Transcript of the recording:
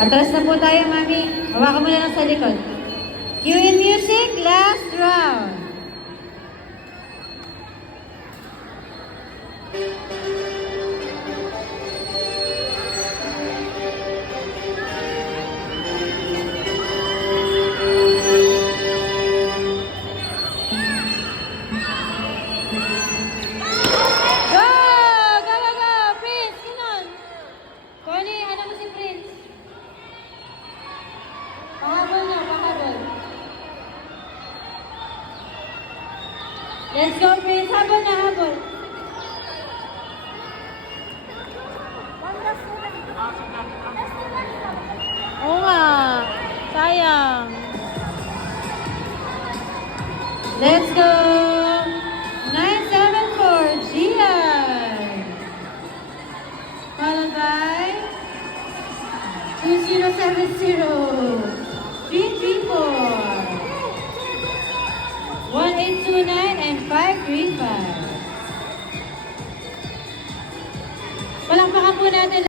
Atras na po tayo, Mami. Hawakan mo na lang sa likod. Cue in music, last round. Go! Go, go, go! Prince, kinon! Connie, ano mo si Prince? Pahabol na, pahabol. Let's go, Prince. Habol na, habol. Oo nga. Sayang. Let's go. 974, Gian. Followed by 2070, 334, 1829, and 535.